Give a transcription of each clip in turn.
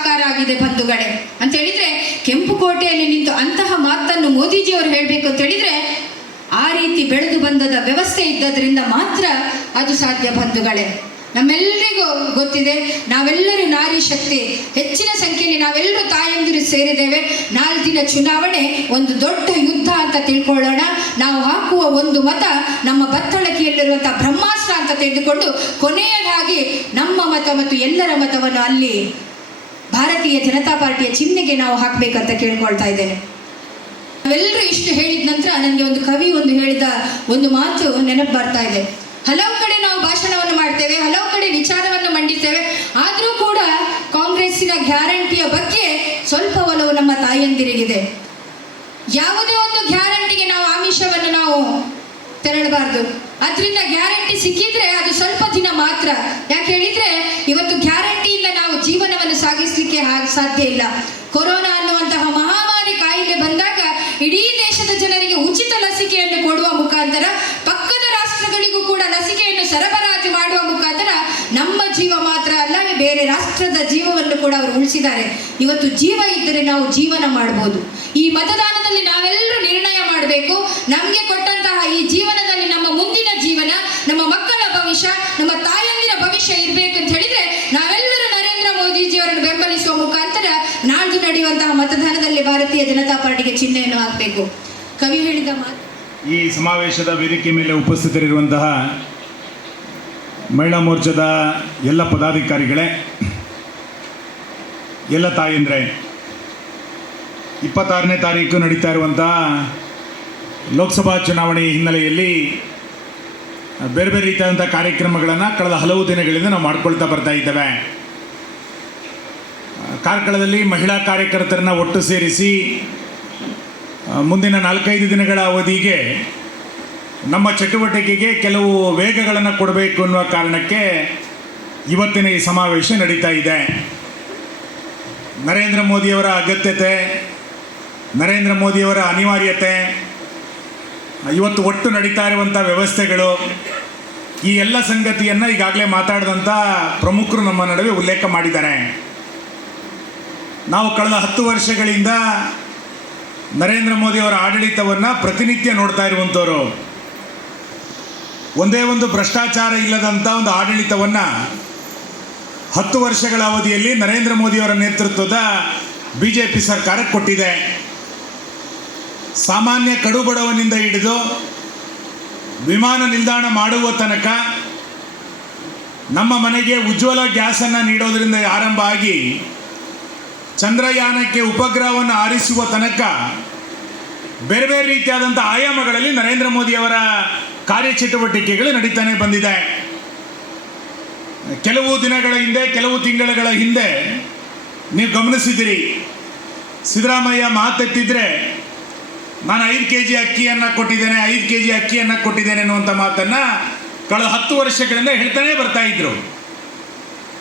ಆಗಿದೆ ಬಂಧುಗಳೇ. ಅಂತ ಹೇಳಿದ್ರೆ ಕೆಂಪು ಕೋಟೆಯಲ್ಲಿ ನಿಂತು ಅಂತಹ ಮಾತನ್ನು ಮೋದಿಜಿಯವರು ಹೇಳಬೇಕು ಅಂತ ಹೇಳಿದ್ರೆ ಆ ರೀತಿ ಬೆಳೆದು ಬಂದದ ವ್ಯವಸ್ಥೆ ಇದ್ದದ್ರಿಂದ ಮಾತ್ರ ಅದು ಸಾಧ್ಯ ಬಂಧುಗಳೇ. ನಮ್ಮೆಲ್ಲರಿಗೂ ಗೊತ್ತಿದೆ, ನಾವೆಲ್ಲರೂ ನಾರಿ ಶಕ್ತಿ. ಹೆಚ್ಚಿನ ಸಂಖ್ಯೆಯಲ್ಲಿ ನಾವೆಲ್ಲರೂ ತಾಯಂದಿರು ಸೇರಿದ್ದೇವೆ. ನಾಲ್ದಿನ ಚುನಾವಣೆ, ಒಂದು ದೊಡ್ಡ ಯುದ್ಧ ಅಂತ ತಿಳ್ಕೊಳ್ಳೋಣ. ನಾವು ಹಾಕುವ ಒಂದು ಮತ ನಮ್ಮ ಬತ್ತಳಕೆಯಲ್ಲಿರುವಂಥ ಬ್ರಹ್ಮಾಸ್ತ್ರ ಅಂತ ತೆಗೆದುಕೊಂಡು ಕೊನೆಯದಾಗಿ ನಮ್ಮ ಮತ ಮತ್ತು ಎಲ್ಲರ ಮತವನ್ನು ಅಲ್ಲಿ ಭಾರತೀಯ ಜನತಾ ಪಾರ್ಟಿಯ ಚಿಹ್ನೆಗೆ ನಾವು ಹಾಕಬೇಕಂತ ಕೇಳ್ಕೊಳ್ತಾ ಇದ್ದೇನೆ. ನಾವೆಲ್ಲರೂ ಇಷ್ಟು ಹೇಳಿದ ನಂತರ ನನಗೆ ಒಂದು ಕವಿ ಒಂದು ಹೇಳಿದ ಒಂದು ಮಾತು ನೆನಪು ಬರ್ತಾ ಇದೆ. ಹಲವು ಕಡೆ ನಾವು ಭಾಷಣವನ್ನು ಮಾಡ್ತೇವೆ, ಹಲವು ಕಡೆ ವಿಚಾರವನ್ನು ಮಂಡಿಸ್ತೇವೆ, ಆದರೂ ಕೂಡ ಕಾಂಗ್ರೆಸ್ಸಿನ ಗ್ಯಾರಂಟಿಯ ಬಗ್ಗೆ ಸ್ವಲ್ಪ ಒಲವು ನಮ್ಮ ತಾಯಂದಿರಿಗಿದೆ. ಯಾವುದೇ ಒಂದು ಗ್ಯಾರಂಟಿಗೆ ನಾವು ಆಮಿಷವನ್ನು ನಾವು ತೆರಳಬಾರ್ದು. ಅದರಿಂದ ಗ್ಯಾರಂಟಿ ಸಿಕ್ಕಿದ್ರೆ ಅದು ಸ್ವಲ್ಪ ದಿನ ಮಾತ್ರ. ಯಾಕೆ ಹೇಳಿದ್ರೆ ಇವತ್ತು ಗ್ಯಾರಂಟಿಯಿಂದ ನಾವು ಜೀವನವನ್ನು ಸಾಗಿಸಲಿಕ್ಕೆ ಸಾಧ್ಯ ಇಲ್ಲ. ಕೊರೋನಾ ಅನ್ನುವಂತಹ ಮಹಾಮಾರಿ ಕಾಯಿಲೆ ಬಂದಾಗ ಇಡೀ ದೇಶದ ಜನರಿಗೆ ಉಚಿತ ಲಸಿಕೆಯನ್ನು ಕೊಡುವ ಮುಖಾಂತರ ಪಕ್ಕದ ರಾಷ್ಟ್ರಗಳಿಗೂ ಕೂಡ ಲಸಿಕೆಯನ್ನು ಸರಬರಾಜು ಮಾಡುವ ಮುಖಾಂತರ ನಮ್ಮ ಜೀವ ಮಾತ್ರ ಅಲ್ಲ ಬೇರೆ ರಾಷ್ಟ್ರದ ಜೀವವನ್ನು ಕೂಡ ಅವರು ಉಳಿಸಿದ್ದಾರೆ. ಇವತ್ತು ಜೀವ ಇದ್ದರೆ ನಾವು ಜೀವನ ಮಾಡಬಹುದು ಈ ಮತದಾನದಲ್ಲಿ ನಾವೆಲ್ಲರೂ ನಿರ್ಣಯ ಮಾಡಬೇಕು. ನಮಗೆ ಕೊಟ್ಟಂತಹ ಈ ಜೀವನದಲ್ಲಿ ನಮ್ಮ ಮುಂದಿನ ಜೀವನ, ನಮ್ಮ ಮಕ್ಕಳ ಭವಿಷ್ಯ, ನಮ್ಮ ತಾಯಂದಿರ ಭವಿಷ್ಯ ಇರಬೇಕು ಅಂತ ಹೇಳಿದ್ರೆ ನಾವೆಲ್ಲರೂ ನರೇಂದ್ರ ಮೋದಿಜಿಯವರನ್ನು ಬೆಂಬಲಿಸುವ ಮುಖಾಂತರ ನಡೆಯುವಂತಹ ಮತದಾನದಲ್ಲಿ ಭಾರತೀಯ ಜನತಾ ಪಾರ್ಟಿಗೆ ಚಿಹ್ನೆಯನ್ನು ಹಾಕಬೇಕು. ಕವಿ ಹೇಳಿದ ಮಾತು. ಈ ಸಮಾವೇಶದ ವೇದಿಕೆ ಮೇಲೆ ಉಪಸ್ಥಿತರಿರುವಂತಹ ಮಹಿಳಾ ಮೋರ್ಚಾದ ಎಲ್ಲ ಪದಾಧಿಕಾರಿಗಳೇ, ಎಲ್ಲ ತಾಯಂದ್ರೆ, ಇಪ್ಪತ್ತಾರನೇ ತಾರೀಕು ನಡೀತಾ ಇರುವಂತಹ ಲೋಕಸಭಾ ಚುನಾವಣೆ ಹಿನ್ನೆಲೆಯಲ್ಲಿ ಬೇರೆ ಬೇರೆ ರೀತಿಯಾದಂಥ ಕಾರ್ಯಕ್ರಮಗಳನ್ನು ಕಳೆದ ಹಲವು ದಿನಗಳಿಂದ ನಾವು ಮಾಡ್ಕೊಳ್ತಾ ಬರ್ತಾ ಇದ್ದೇವೆ. ಕಾರ್ಕಳದಲ್ಲಿ ಮಹಿಳಾ ಕಾರ್ಯಕರ್ತರನ್ನ ಒಟ್ಟು ಸೇರಿಸಿ ಮುಂದಿನ ನಾಲ್ಕೈದು ದಿನಗಳ ಅವಧಿಗೆ ನಮ್ಮ ಚಟುವಟಿಕೆಗೆ ಕೆಲವು ವೇಗಗಳನ್ನು ಕೊಡಬೇಕು ಅನ್ನುವ ಕಾರಣಕ್ಕೆ ಇವತ್ತಿನ ಈ ಸಮಾವೇಶ ನಡೀತಾ ಇದೆ. ನರೇಂದ್ರ ಮೋದಿಯವರ ಅಗತ್ಯತೆ, ನರೇಂದ್ರ ಮೋದಿಯವರ ಅನಿವಾರ್ಯತೆ, ಇವತ್ತು ಒಟ್ಟು ನಡೀತಾ ಇರುವಂಥ ವ್ಯವಸ್ಥೆಗಳು, ಈ ಎಲ್ಲ ಸಂಗತಿಯನ್ನು ಈಗಾಗಲೇ ಮಾತಾಡಿದಂಥ ಪ್ರಮುಖರು ನಮ್ಮ ನಡುವೆ ಉಲ್ಲೇಖ ಮಾಡಿದ್ದಾರೆ. ನಾವು ಕಳೆದ ಹತ್ತು ವರ್ಷಗಳಿಂದ ನರೇಂದ್ರ ಮೋದಿಯವರ ಆಡಳಿತವನ್ನು ಪ್ರತಿನಿತ್ಯ ನೋಡ್ತಾ ಇರುವಂಥವರು ಒಂದೇ ಒಂದು ಭ್ರಷ್ಟಾಚಾರ ಇಲ್ಲದಂಥ ಒಂದು ಆಡಳಿತವನ್ನು ಹತ್ತು ವರ್ಷಗಳ ಅವಧಿಯಲ್ಲಿ ನರೇಂದ್ರ ಮೋದಿಯವರ ನೇತೃತ್ವದ ಬಿ ಜೆ ಪಿ ಸರ್ಕಾರ ಕೊಟ್ಟಿದೆ. ಸಾಮಾನ್ಯ ಕಡುಬಡವನಿಂದ ಹಿಡಿದು ವಿಮಾನ ನಿಲ್ದಾಣ ಮಾಡುವ ತನಕ ನಮ್ಮ ಮನೆಗೆ ಉಜ್ವಲ ಗ್ಯಾಸನ್ನು ನೀಡೋದರಿಂದ ಆರಂಭ ಆಗಿ ಚಂದ್ರಯಾನಕ್ಕೆ ಉಪಗ್ರಹವನ್ನು ಆರಿಸುವ ತನಕ ಬೇರೆ ಬೇರೆ ರೀತಿಯಾದಂಥ ಆಯಾಮಗಳಲ್ಲಿ ನರೇಂದ್ರ ಮೋದಿ ಅವರ ಕಾರ್ಯಚಟುವಟಿಕೆಗಳು ನಡೀತಾನೆ ಬಂದಿದೆ. ಕೆಲವು ದಿನಗಳ ಹಿಂದೆ, ಕೆಲವು ತಿಂಗಳುಗಳ ಹಿಂದೆ ನೀವು ಗಮನಿಸಿದಿರಿ. ಸಿದ್ದರಾಮಯ್ಯ ಮಾತೆತ್ತಿದ್ರೆ, ನಾನು ಐದು ಕೆ ಜಿ ಅಕ್ಕಿಯನ್ನು ಕೊಟ್ಟಿದ್ದೇನೆ, ಐದು ಕೆ ಜಿ ಅಕ್ಕಿಯನ್ನು ಕೊಟ್ಟಿದ್ದೇನೆ ಅನ್ನುವಂಥ ಮಾತನ್ನು ಕಳೆದ ಹತ್ತು ವರ್ಷಗಳಿಂದ ಹೇಳ್ತಾನೆ ಬರ್ತಾ ಇದ್ರು.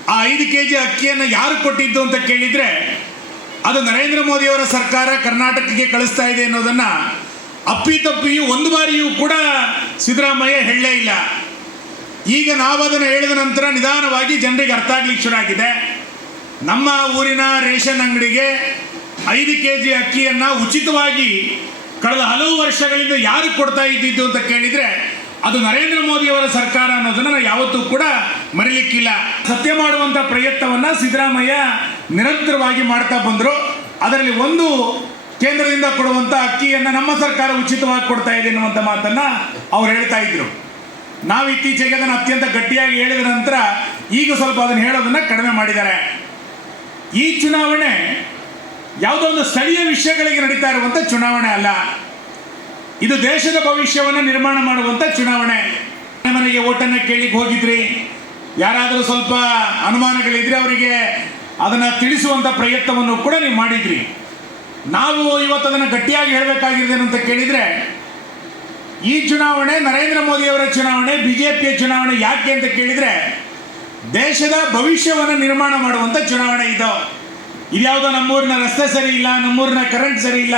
ಆ ಐದು ಕೆ ಜಿ ಅಕ್ಕಿಯನ್ನು ಯಾರು ಕೊಟ್ಟಿದ್ದು ಅಂತ ಕೇಳಿದರೆ, ಅದು ನರೇಂದ್ರ ಮೋದಿಯವರ ಸರ್ಕಾರ ಕರ್ನಾಟಕಕ್ಕೆ ಕಳಿಸ್ತಾ ಇದೆ ಅನ್ನೋದನ್ನು ಅಪ್ಪಿತಪ್ಪಿಯೂ ಒಂದು ಬಾರಿಯೂ ಕೂಡ ಸಿದ್ದರಾಮಯ್ಯ ಹೇಳಲೇ ಇಲ್ಲ. ಈಗ ನಾವು ಅದನ್ನು ಹೇಳಿದ ನಂತರ ನಿಧಾನವಾಗಿ ಜನರಿಗೆ ಅರ್ಥ ಆಗ್ಲಿಕ್ಕೆ ಶುರು ಆಗಿದೆ. ನಮ್ಮ ಊರಿನ ರೇಷನ್ ಅಂಗಡಿಗೆ ಐದು ಕೆ ಜಿ ಅಕ್ಕಿಯನ್ನು ಉಚಿತವಾಗಿ ಕಳೆದ ಹಲವು ವರ್ಷಗಳಿಂದ ಯಾರು ಕೊಡ್ತಾ ಇದ್ದಿದ್ದು ಅಂತ ಕೇಳಿದರೆ ಅದು ನರೇಂದ್ರ ಮೋದಿಯವರ ಸರ್ಕಾರ ಅನ್ನೋದನ್ನು ಯಾವತ್ತೂ ಕೂಡ ಮರಿಲಿಕ್ಕಿಲ್ಲ. ಸತ್ಯ ಮಾಡುವಂಥ ಪ್ರಯತ್ನವನ್ನು ಸಿದ್ದರಾಮಯ್ಯ ನಿರಂತರವಾಗಿ ಮಾಡ್ತಾ ಬಂದರು. ಅದರಲ್ಲಿ ಒಂದು ಕೇಂದ್ರದಿಂದ ಕೊಡುವಂಥ ಅಕ್ಕಿಯನ್ನು ನಮ್ಮ ಸರ್ಕಾರ ಉಚಿತವಾಗಿ ಕೊಡ್ತಾ ಇದೆ ಅನ್ನುವಂಥ ಮಾತನ್ನು ಅವ್ರು ಹೇಳ್ತಾ ಇದ್ರು. ನಾವು ಇತ್ತೀಚೆಗೆ ಅದನ್ನು ಅತ್ಯಂತ ಗಟ್ಟಿಯಾಗಿ ಹೇಳಿದ ನಂತರ ಈಗ ಸ್ವಲ್ಪ ಅದನ್ನು ಹೇಳೋದನ್ನು ಕಡಿಮೆ ಮಾಡಿದ್ದಾರೆ. ಈ ಚುನಾವಣೆ ಯಾವುದೋ ಒಂದು ಸ್ಥಳೀಯ ವಿಷಯಗಳಿಗೆ ನಡೀತಾ ಇರುವಂಥ ಚುನಾವಣೆ ಅಲ್ಲ. ಇದು ದೇಶದ ಭವಿಷ್ಯವನ್ನು ನಿರ್ಮಾಣ ಮಾಡುವಂಥ ಚುನಾವಣೆ. ಮನೆ ಮನೆಗೆ ಓಟನ್ನು ಕೇಳಿಕ್ಕೆ ಹೋಗಿದ್ರಿ. ಯಾರಾದರೂ ಸ್ವಲ್ಪ ಅನುಮಾನಗಳಿದ್ರೆ ಅವರಿಗೆ ಅದನ್ನು ತಿಳಿಸುವಂಥ ಪ್ರಯತ್ನವನ್ನು ಕೂಡ ನೀವು ಮಾಡಿದ್ರಿ. ನಾವು ಇವತ್ತು ಅದನ್ನು ಗಟ್ಟಿಯಾಗಿ ಹೇಳಬೇಕಾಗಿರೋದೇನು ಅಂತ ಕೇಳಿದರೆ, ಈ ಚುನಾವಣೆ ನರೇಂದ್ರ ಮೋದಿಯವರ ಚುನಾವಣೆ ಬಿ ಜೆ ಪಿಯ ಚುನಾವಣೆ ಯಾಕೆ ಅಂತ ಕೇಳಿದರೆ, ದೇಶದ ಭವಿಷ್ಯವನ್ನು ನಿರ್ಮಾಣ ಮಾಡುವಂಥ ಚುನಾವಣೆ ಇದು. ಇದ್ಯಾವುದೋ ನಮ್ಮೂರಿನ ರಸ್ತೆ ಸರಿ ಇಲ್ಲ, ನಮ್ಮೂರಿನ ಕರೆಂಟ್ ಸರಿ ಇಲ್ಲ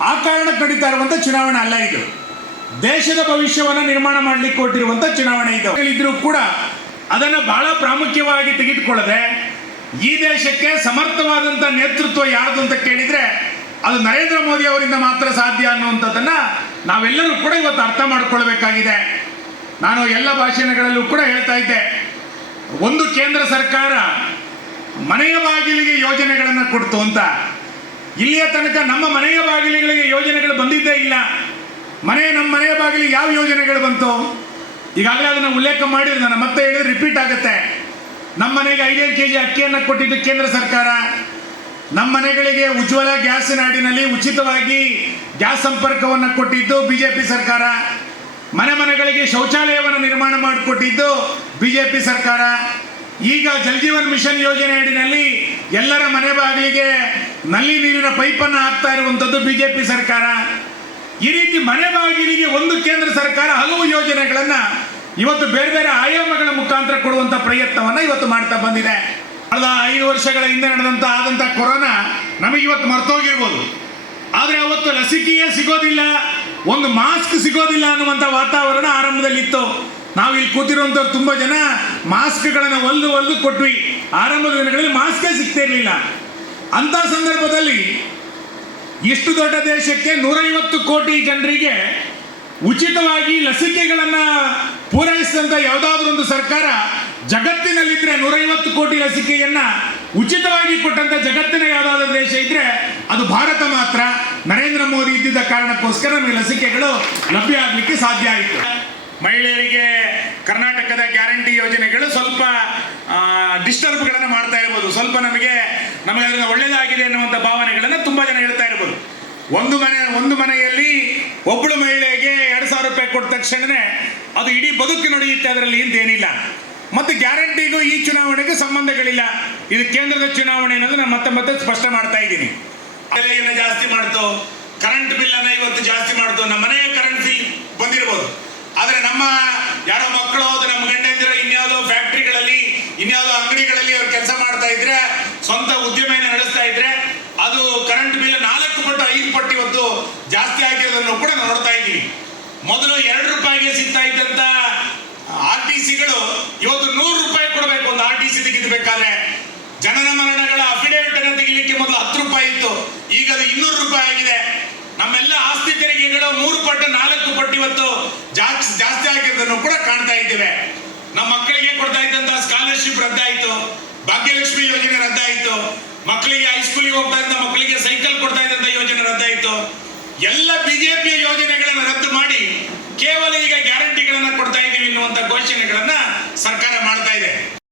ಆ ಕಾರಣಕ್ಕೆ ನಡೀತಾ ಇರುವಂಥ ಚುನಾವಣೆ ಅಲ್ಲ ಇದು. ದೇಶದ ಭವಿಷ್ಯವನ್ನು ನಿರ್ಮಾಣ ಮಾಡಲಿಕ್ಕೆ ಕೊಟ್ಟಿರುವಂಥ ಚುನಾವಣೆ ಇದು. ಇದ್ರೂ ಕೂಡ ಅದನ್ನು ಬಹಳ ಪ್ರಾಮುಖ್ಯವಾಗಿ ತೆಗೆದುಕೊಳ್ಳದೆ ಈ ದೇಶಕ್ಕೆ ಸಮರ್ಥವಾದಂಥ ನೇತೃತ್ವ ಯಾರ್ದು ಅಂತ ಕೇಳಿದ್ರೆ ಅದು ನರೇಂದ್ರ ಮೋದಿ ಅವರಿಂದ ಮಾತ್ರ ಸಾಧ್ಯ ಅನ್ನುವಂಥದ್ದನ್ನ ನಾವೆಲ್ಲರೂ ಕೂಡ ಇವತ್ತು ಅರ್ಥ ಮಾಡಿಕೊಳ್ಬೇಕಾಗಿದೆ. ನಾನು ಎಲ್ಲ ಭಾಷಣಗಳಲ್ಲೂ ಕೂಡ ಹೇಳ್ತಾ ಇದ್ದೆ. ಒಂದು ಕೇಂದ್ರ ಸರ್ಕಾರ ಮನೆಯ ಬಾಗಿಲಿಗೆ ಯೋಜನೆಗಳನ್ನು ಕೊಡ್ತು ಅಂತ. ಇಲ್ಲಿಯ ತನಕ ನಮ್ಮ ಮನೆಯ ಬಾಗಿಲಿಗಳಿಗೆ ಯೋಜನೆಗಳು ಬಂದಿದ್ದೇ ಇಲ್ಲ. ಮನೆ ನಮ್ಮ ಮನೆಯ ಬಾಗಿಲಿಗೆ ಯಾವ ಯೋಜನೆಗಳು ಬಂತು? ಈಗಾಗಲೇ ಅದನ್ನು ಉಲ್ಲೇಖ ಮಾಡಿದ್ರೆ, ನಾನು ಮತ್ತೆ ಹೇಳಿದ್ರೆ ರಿಪೀಟ್ ಆಗುತ್ತೆ. ನಮ್ಮ ಮನೆಗೆ ಐದೈದು ಕೆ ಜಿ ಅಕ್ಕಿಯನ್ನು ಕೊಟ್ಟಿದ್ದು ಕೇಂದ್ರ ಸರ್ಕಾರ. ನಮ್ಮ ಮನೆಗಳಿಗೆ ಉಜ್ವಲ ಗ್ಯಾಸ್ ನಾಡಿನಲ್ಲಿ ಉಚಿತವಾಗಿ ಗ್ಯಾಸ್ ಸಂಪರ್ಕವನ್ನು ಕೊಟ್ಟಿದ್ದು ಬಿಜೆಪಿ ಸರ್ಕಾರ. ಮನೆ ಮನೆಗಳಿಗೆ ಶೌಚಾಲಯವನ್ನು ನಿರ್ಮಾಣ ಮಾಡಿಕೊಟ್ಟಿದ್ದು ಬಿಜೆಪಿ ಸರ್ಕಾರ. ಈಗ ಜಲಜೀವನ್ ಮಿಷನ್ ಯೋಜನೆ ಅಡಿನಲ್ಲಿ ಎಲ್ಲರ ಮನೆ ಬಾಗಿಲಿಗೆ ನಲ್ಲಿ ನೀರಿನ ಪೈಪನ್ನು ಹಾಕ್ತಾ ಇರುವಂಥದ್ದು ಬಿಜೆಪಿ ಸರ್ಕಾರ. ಈ ರೀತಿ ಮನೆ ಬಾಗಿಲಿಗೆ ಒಂದು ಕೇಂದ್ರ ಸರ್ಕಾರ ಹಲವು ಯೋಜನೆಗಳನ್ನು ಇವತ್ತು ಬೇರೆ ಬೇರೆ ಆಯಾಮಗಳ ಮುಖಾಂತರ ಕೊಡುವಂಥ ಪ್ರಯತ್ನವನ್ನು ಇವತ್ತು ಮಾಡ್ತಾ ಬಂದಿದೆ. ಕಳೆದ ಐದು ವರ್ಷಗಳ ಹಿಂದೆ ನಡೆದಂಥ ಆದಂಥ ಕೊರೋನಾ ನಮಗೆ ಇವತ್ತು ಮರ್ತೋಗಿರ್ಬೋದು. ಆದರೆ ಅವತ್ತು ಲಸಿಕೆಯೇ ಸಿಗೋದಿಲ್ಲ, ಒಂದು ಮಾಸ್ಕ್ ಸಿಗೋದಿಲ್ಲ ಅನ್ನುವಂಥ ವಾತಾವರಣ ಆರಂಭದಲ್ಲಿತ್ತು. ನಾವು ಇಲ್ಲಿ ಕೂತಿರುವಂಥವ್ರು ತುಂಬ ಜನ ಮಾಸ್ಕ್ಗಳನ್ನು ಒಲ್ದು ಒಲ್ದು ಕೊಟ್ವಿ. ಆರಂಭದ ದಿನಗಳಲ್ಲಿ ಮಾಸ್ಕೇ ಸಿಗ್ತಿರ್ಲಿಲ್ಲ. ಅಂತ ಸಂದರ್ಭದಲ್ಲಿ ಇಷ್ಟು ದೊಡ್ಡ ದೇಶಕ್ಕೆ ನೂರೈವತ್ತು ಕೋಟಿ ಜನರಿಗೆ ಉಚಿತವಾಗಿ ಲಸಿಕೆಗಳನ್ನು ಪೂರೈಸಿದಂತ ಯಾವುದಾದ್ರೂ ಒಂದು ಸರ್ಕಾರ ಜಗತ್ತಿನಲ್ಲಿದ್ದರೆ ನೂರೈವತ್ತು ಕೋಟಿ ಲಸಿಕೆಯನ್ನ ಉಚಿತವಾಗಿ ಕೊಟ್ಟಂತ ಜಗತ್ತಿನ ಯಾವುದಾದ್ರೂ ದೇಶ ಇದ್ರೆ ಅದು ಭಾರತ ಮಾತ್ರ. ನರೇಂದ್ರ ಮೋದಿ ಇದ್ದಿದ್ದ ಕಾರಣಕ್ಕೋಸ್ಕರ ನಮಗೆ ಲಸಿಕೆಗಳು ಲಭ್ಯ ಆಗಲಿಕ್ಕೆ ಸಾಧ್ಯ ಆಯಿತು. ಮಹಿಳೆಯರಿಗೆ ಕರ್ನಾಟಕದ ಗ್ಯಾರಂಟಿ ಯೋಜನೆಗಳು ಸ್ವಲ್ಪ ಡಿಸ್ಟರ್ಬ್ಗಳನ್ನು ಮಾಡ್ತಾ ಇರ್ಬೋದು. ಸ್ವಲ್ಪ ನಮಗೆ ನಮಗೆ ಅದರಿಂದ ಒಳ್ಳೆಯದಾಗಿದೆ ಅನ್ನುವಂಥ ಭಾವನೆಗಳನ್ನು ತುಂಬ ಜನ ಹೇಳ್ತಾ ಇರ್ಬೋದು. ಒಂದು ಮನೆ, ಒಂದು ಮನೆಯಲ್ಲಿ ಒಬ್ಬಳು ಮಹಿಳೆಗೆ ಎರಡು ಸಾವಿರ ರೂಪಾಯಿ ಕೊಟ್ಟ ತಕ್ಷಣವೇ ಅದು ಇಡೀ ಬದುಕು ನಡೆಯುತ್ತೆ ಅದರಲ್ಲಿ ಹಿಂದೇನಿಲ್ಲ ಮತ್ತು ಗ್ಯಾರಂಟಿಗೂ ಈ ಚುನಾವಣೆಗೂ ಸಂಬಂಧಗಳಿಲ್ಲ. ಇದು ಕೇಂದ್ರದ ಚುನಾವಣೆ ಅನ್ನೋದು ನಾನು ಮತ್ತೆ ಮತ್ತೆ ಸ್ಪಷ್ಟ ಮಾಡ್ತಾ ಇದ್ದೀನಿ. ಬೆಲೆಯನ್ನು ಜಾಸ್ತಿ ಮಾಡ್ತು ಕರೆಂಟ್ ಬಿಲ್ ಅನ್ನ ಇವತ್ತು ಜಾಸ್ತಿ ಮಾಡ್ತು, ನಮ್ಮ ಮನೆಯ ಕರೆಂಟ್ ಬಿಲ್ ಬಂದಿರಬಹುದು ಆದರೆ ನಮ್ಮ ಯಾರೋ ಮಕ್ಕಳು ನಮ್ಮ ಗಂಡಂದಿರೋ, ಇನ್ಯಾವುದೋ ಫ್ಯಾಕ್ಟ್ರಿಗಳಲ್ಲಿ ಇನ್ಯಾವುದೋ ಅಂಗಡಿಗಳಲ್ಲಿ ಅವ್ರು ಕೆಲಸ ಮಾಡ್ತಾ ಇದ್ರೆ, ಸ್ವಂತ ಉದ್ಯಮ ನಡೆಸ್ತಾ ಇದ್ರೆ, ಅದು ಕರೆಂಟ್ ಬಿಲ್ ನಾಲ್ಕು ಪಟ್ಟು ಐದು ಪಟ್ಟು ಇವತ್ತು ಜಾಸ್ತಿ ಆಗಿರೋದನ್ನು ಕೂಡ ನೋಡ್ತಾ ಇದ್ದೀವಿ ಮೊದಲು ಎರಡು ರೂಪಾಯಿಗೆ ಸಿಗ್ತಾ ಇದ್ದಂತ ಆರ್ ಟಿ ಸಿಗಳು ಇವತ್ತು ನೂರು ರೂಪಾಯಿ ಕೊಡಬೇಕು ಒಂದು ಆರ್ ಟಿ ಸಿ ತೆಗೆದಬೇಕಾದ್ರೆ. ಜನನ ಮರಣಗಳ ಅಫಿಡೇವಿಟ್ ಅನ್ನು ತೆಗಿಲಿಕ್ಕೆ ಮೊದಲು ಹತ್ತು ರೂಪಾಯಿ ಇತ್ತು. ಈಗ ಅದು ಇನ್ನೂರು ರೂಪಾಯಿ ಆಗಿದೆ. ನಮ್ಮೆಲ್ಲ ಆಸ್ತಿ ತೆರಿಗೆಗಳು ಮೂರು ಪಟ್ಟು ನಾಲ್ಕು ಪಟ್ಟು ಇವತ್ತು ಜಾಸ್ತಿ ಜಾಸ್ತಿ ಆಗಿರೋದನ್ನು ಕೂಡ ಕಾಣ್ತಾ ಇದ್ದೇವೆ. ನಮ್ಮ ಮಕ್ಕಳಿಗೆ ಕೊಡ್ತಾ ಇದ್ದಂತ ಸ್ಕಾಲರ್ಶಿಪ್ ರದ್ದಾಯಿತು. ಭಾಗ್ಯಲಕ್ಷ್ಮಿ ಯೋಜನೆ ರದ್ದಾಯಿತು. ಮಕ್ಕಳಿಗೆ ಹೈಸ್ಕೂಲಿಗೆ ಹೋಗ್ತಾ ಇದ್ದ ಮಕ್ಕಳಿಗೆ ಸೈಕಲ್ ಕೊಡ್ತಾ ಇದ್ದಂತ ಯೋಜನೆ ರದ್ದಾಯಿತು. ಎಲ್ಲ ಬಿಜೆಪಿ ಯೋಜನೆಗಳನ್ನು ರದ್ದು ಮಾಡಿ ಕೇವಲ ಈಗ ಗ್ಯಾರಂಟಿಗಳನ್ನ ಕೊಡ್ತಾ ಇದ್ದೀವಿ ಎನ್ನುವಂತ ಘೋಷಣೆಗಳನ್ನ ಸರ್ಕಾರ ಮಾಡ್ತಾ ಇದೆ.